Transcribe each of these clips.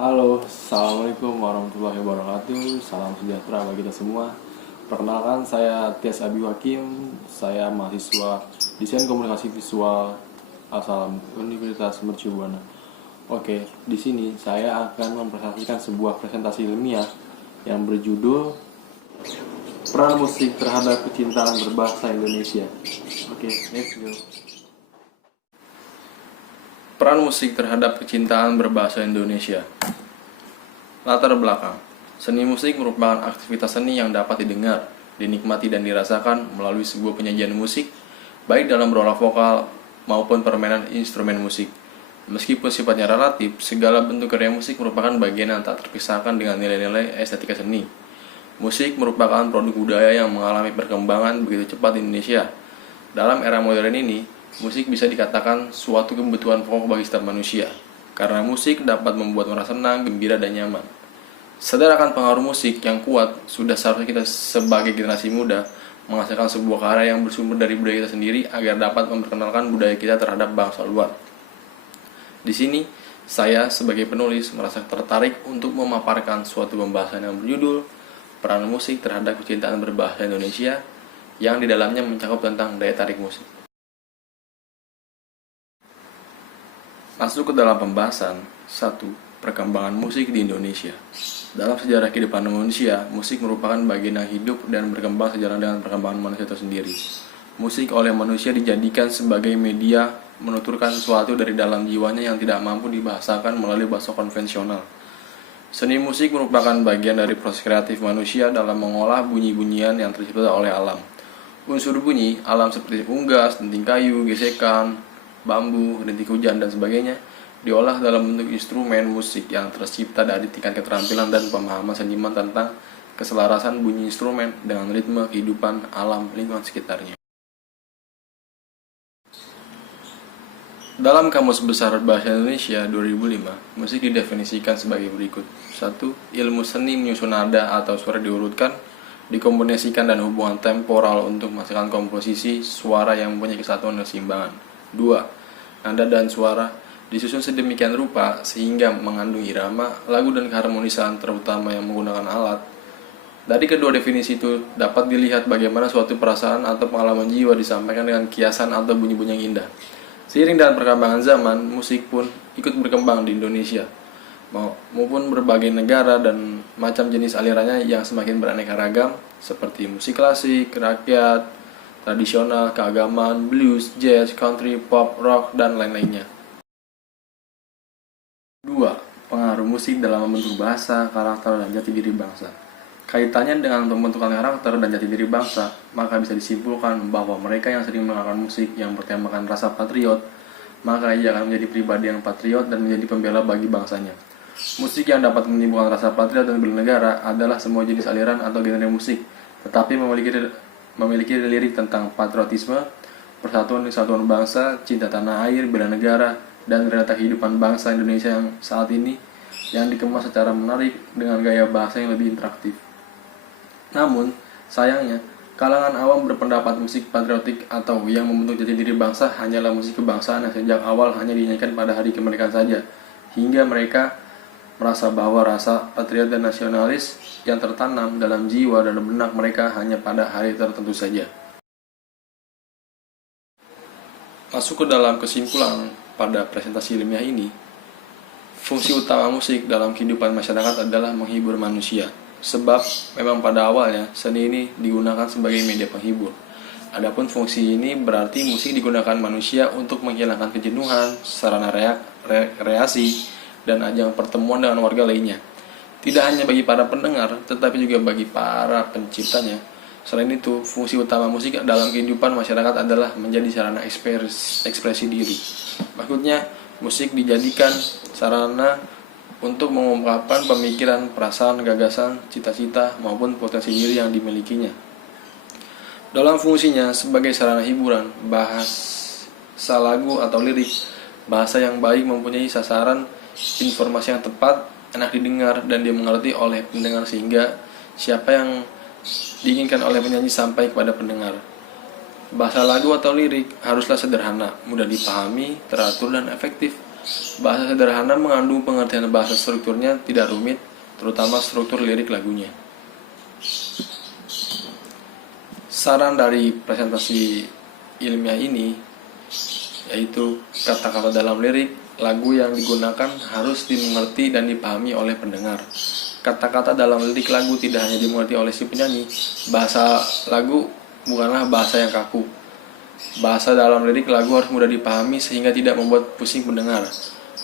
Halo, Assalamualaikum warahmatullahi wabarakatuh. Salam sejahtera bagi kita semua. Perkenalkan, saya Tias Abi Hakim. Saya mahasiswa Desain Komunikasi Visual asal Universitas Mercu Buana. Oke, di sini saya akan mempresentasikan sebuah presentasi ilmiah yang berjudul Peran Musik Terhadap Kecintaan Berbahasa Indonesia. Oke, let's go. Peran musik terhadap kecintaan berbahasa Indonesia. Latar belakang. Seni musik merupakan aktivitas seni yang dapat didengar, dinikmati dan dirasakan melalui sebuah penyajian musik, baik dalam berolah vokal maupun permainan instrumen musik. Meskipun sifatnya relatif, segala bentuk karya musik merupakan bagian yang tak terpisahkan dengan nilai-nilai estetika seni. Musik merupakan produk budaya yang mengalami perkembangan begitu cepat di Indonesia. Dalam era modern ini, musik bisa dikatakan suatu kebutuhan pokok bagi setiap manusia, karena musik dapat membuat orang senang, gembira, dan nyaman. Sadar akan pengaruh musik yang kuat, sudah seharusnya kita sebagai generasi muda menghasilkan sebuah karya yang bersumber dari budaya kita sendiri agar dapat memperkenalkan budaya kita terhadap bangsa luar. Di sini, saya sebagai penulis merasa tertarik untuk memaparkan suatu pembahasan yang berjudul Peran Musik Terhadap Kecintaan Berbahasa Indonesia, yang di dalamnya mencakup tentang daya tarik musik. Masuk ke dalam pembahasan. 1. Perkembangan musik di Indonesia. Dalam sejarah kehidupan manusia, musik merupakan bagian yang hidup dan berkembang sejalan dengan perkembangan manusia itu sendiri. Musik oleh manusia dijadikan sebagai media menuturkan sesuatu dari dalam jiwanya yang tidak mampu dibahasakan melalui bahasa konvensional. Seni musik merupakan bagian dari proses kreatif manusia dalam mengolah bunyi-bunyian yang tercipta oleh alam. Unsur bunyi alam seperti unggas, denting kayu, gesekan, bambu, rintik hujan, dan sebagainya diolah dalam bentuk instrumen musik yang tercipta dari tingkat keterampilan dan pemahaman seniman tentang keselarasan bunyi instrumen dengan ritme kehidupan alam lingkungan sekitarnya. Dalam Kamus Besar Bahasa Indonesia 2005, musik didefinisikan sebagai berikut. 1. Ilmu seni menyusun nada atau suara diurutkan, dikombinasikan dan hubungan temporal untuk menghasilkan komposisi suara yang mempunyai kesatuan dan keseimbangan. 2. Nada dan suara disusun sedemikian rupa sehingga mengandung irama, lagu dan keharmonisan terutama yang menggunakan alat. Dari kedua definisi itu dapat dilihat bagaimana suatu perasaan atau pengalaman jiwa disampaikan dengan kiasan atau bunyi-bunyi yang indah. Seiring dengan perkembangan zaman, musik pun ikut berkembang di Indonesia maupun berbagai negara dan macam jenis alirannya yang semakin beraneka ragam seperti musik klasik, rakyat, tradisional, keagamaan, blues, jazz, country, pop, rock, dan lain-lainnya. 2. Pengaruh musik dalam membentuk bahasa, karakter, dan jati diri bangsa. Kaitannya dengan pembentukan karakter dan jati diri bangsa, maka bisa disimpulkan bahwa mereka yang sering mendengarkan musik yang bertemakan rasa patriot, maka ia akan menjadi pribadi yang patriot dan menjadi pembela bagi bangsanya. Musik yang dapat menimbulkan rasa patriot dan bernegara adalah semua jenis aliran atau genre musik, tetapi memiliki lirik tentang patriotisme, persatuan dan kesatuan bangsa, cinta tanah air, bela negara, dan realita kehidupan bangsa Indonesia yang saat ini yang dikemas secara menarik dengan gaya bahasa yang lebih interaktif. Namun, sayangnya, kalangan awam berpendapat musik patriotik atau yang membentuk jati diri bangsa hanyalah musik kebangsaan yang sejak awal hanya dinyanyikan pada hari kemerdekaan saja, hingga mereka merasa bahwa rasa patriot dan nasionalis yang tertanam dalam jiwa dan benak mereka hanya pada hari tertentu saja. Masuk ke dalam kesimpulan pada presentasi ilmiah ini, fungsi utama musik dalam kehidupan masyarakat adalah menghibur manusia. Sebab memang pada awalnya seni ini digunakan sebagai media penghibur. Adapun fungsi ini berarti musik digunakan manusia untuk menghilangkan kejenuhan, sarana rekreasi, dan ajang pertemuan dengan warga lainnya. Tidak hanya bagi para pendengar, tetapi juga bagi para penciptanya. Selain itu, fungsi utama musik dalam kehidupan masyarakat adalah menjadi sarana ekspresi diri. Maksudnya, musik dijadikan sarana untuk mengungkapkan pemikiran, perasaan, gagasan, cita-cita, maupun potensi diri yang dimilikinya. Dalam fungsinya sebagai sarana hiburan, bahasa lagu atau lirik, bahasa yang baik mempunyai sasaran informasi yang tepat, enak didengar, dan dimengerti oleh pendengar sehingga siapa yang diinginkan oleh penyanyi sampai kepada pendengar. Bahasa lagu atau lirik haruslah sederhana, mudah dipahami, teratur, dan efektif. Bahasa sederhana mengandung pengertian bahasa, strukturnya tidak rumit, terutama struktur lirik lagunya. Saran dari presentasi ilmiah ini yaitu kata-kata dalam lirik lagu yang digunakan harus dimengerti dan dipahami oleh pendengar. Kata-kata dalam lirik lagu tidak hanya dimengerti oleh si penyanyi. Bahasa lagu bukanlah bahasa yang kaku. Bahasa dalam lirik lagu harus mudah dipahami sehingga tidak membuat pusing pendengar.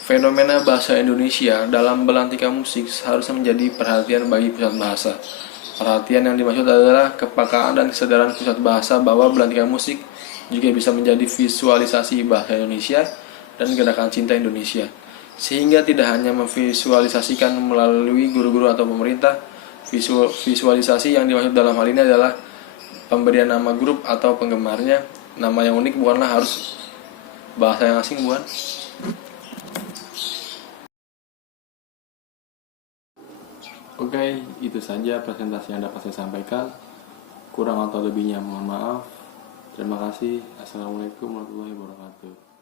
Fenomena bahasa Indonesia dalam belantika musik seharusnya menjadi perhatian bagi pusat bahasa. Perhatian yang dimaksud adalah kepekaan dan kesadaran pusat bahasa bahwa belantika musik juga bisa menjadi visualisasi bahasa Indonesia dan gerakan cinta Indonesia. Sehingga tidak hanya memvisualisasikan melalui guru-guru atau pemerintah, visualisasi yang dimaksud dalam hal ini adalah pemberian nama grup atau penggemarnya. Nama yang unik bukanlah harus bahasa yang asing, bukan? Oke, itu saja presentasi yang dapat saya sampaikan. Kurang atau lebihnya mohon maaf. Terima kasih. Assalamualaikum warahmatullahi wabarakatuh.